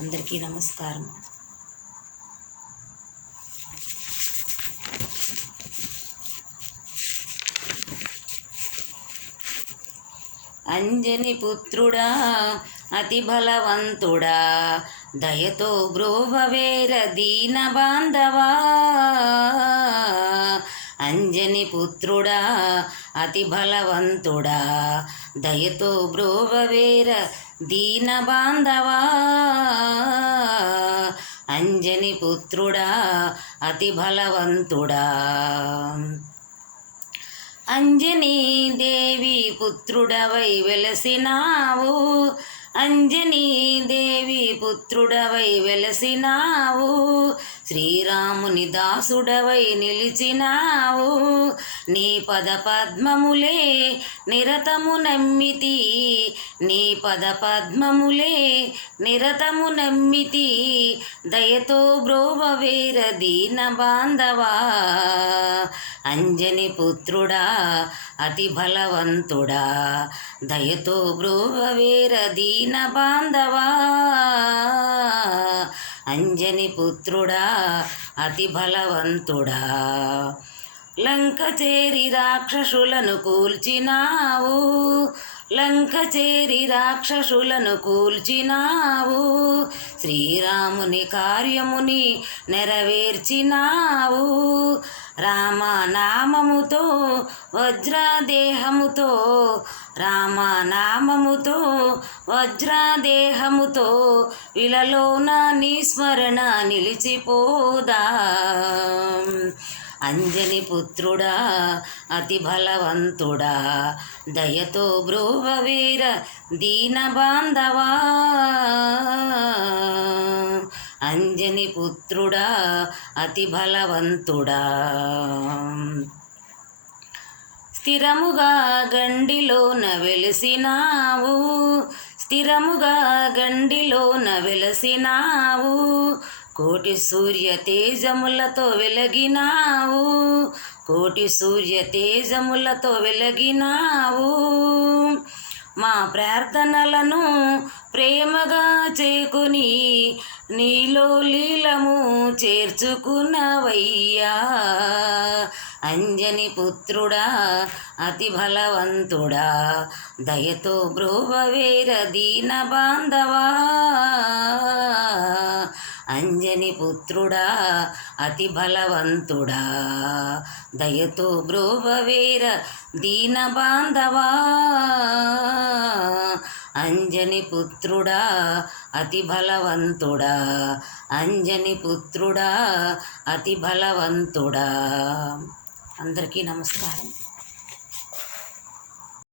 అందరికీ నమస్కారం. అంజని పుత్రుడా అతి బలవంతుడా, దయతో బ్రోవవేర దీన బాంధవా. అంజని పుత్రుడా అతి బలవంతుడా, దయతో బ్రోవవేర దీన బాంధవా. అంజని పుత్రుడా అతి బలవంతుడా. అంజనీ దేవి పుత్రుడవై వెలసినావు, అంజనీ దేవి పుత్రుడవై వెలసినావు. శ్రీరాముని దాసుడవై నిలిచినావు, నీ పద పద్మములే నిరతము నమ్మితి, నీ పద పద్మములే నిరతము నమ్మితి. దయతో బ్రోవవేర దీన బాంధవా. అంజని పుత్రుడా అతి బలవంతుడా, దయతో బ్రోవవేర దీన బాంధవా. అంజని పుత్రుడా అతి బలవంతుడా. లంక చేరి రాక్షసులను కూల్చినావు, లంక చేరి రాక్షసులను కూల్చినావు. శ్రీరాముని కార్యముని నెరవేర్చినావు, రామనామముతో వజ్రదేహముతో, రామనామముతో వజ్రదేహముతో ఇలలోన నీ స్మరణ నిలిచిపోదా. అంజని పుత్రుడా అతి బలవంతుడా, దయతో బ్రోవవేర దీన బాంధవా. అంజని పుత్రుడా అతి బలవంతుడా. స్థిరముగా గండిలోన వెలిసినావు, స్థిరముగా గండిలోన వెలసినావు. కోటి సూర్య తేజములతో వెలగినావు, కోటి సూర్య తేజములతో వెలగినావు. మా ప్రార్థనలను ప్రేమగా చేకుని నీలో లీలము చేర్చుకున్నవయ్యా. అంజని పుత్రుడా అతి బలవంతుడా, దయతో బ్రోవవేర దీన బాంధవా. అంజని పుత్రుడా అతి బలవంతుడా, దయతో బ్రోవవేర దీన బాంధవా. అంజని పుత్రుడా అతి బలవంతుడా, అంజని పుత్రుడా అతి బలవంతుడా. అందరికీ నమస్కారం.